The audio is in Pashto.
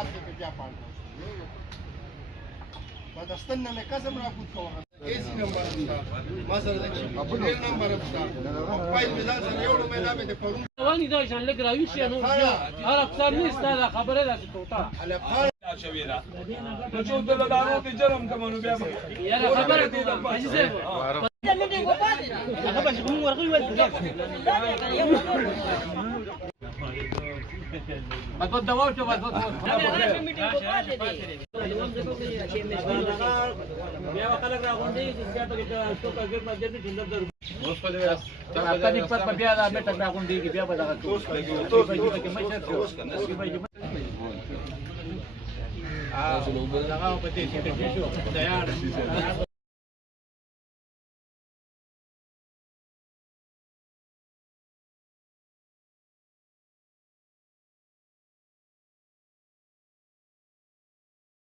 پاتې په بیا پاڼه ما دستنه مې قسم را کوت کوه ایسی نمبر شته ما سره د ډیر نمبر شته فایل مې ځان سره یوړو مې دا مې د پرون وانی دا شان لګ راوي شي نو هر افسر نه ستاره خبره ده ټوټه شویرا نو چې د لارو ته جرم کومو بیا یاره خبره ده حاجی صاحب هغه به کوم ورغوي وای بس دوا شو بس بیا خلک راغونډي چې په کې څو کګر په دې کې څنګه درو اوس په دې راځه په دې په بیا دا میټک راغونډي کې بیا به دا اوس په کې مشه اوس کنه هغه په دې کې شو تیار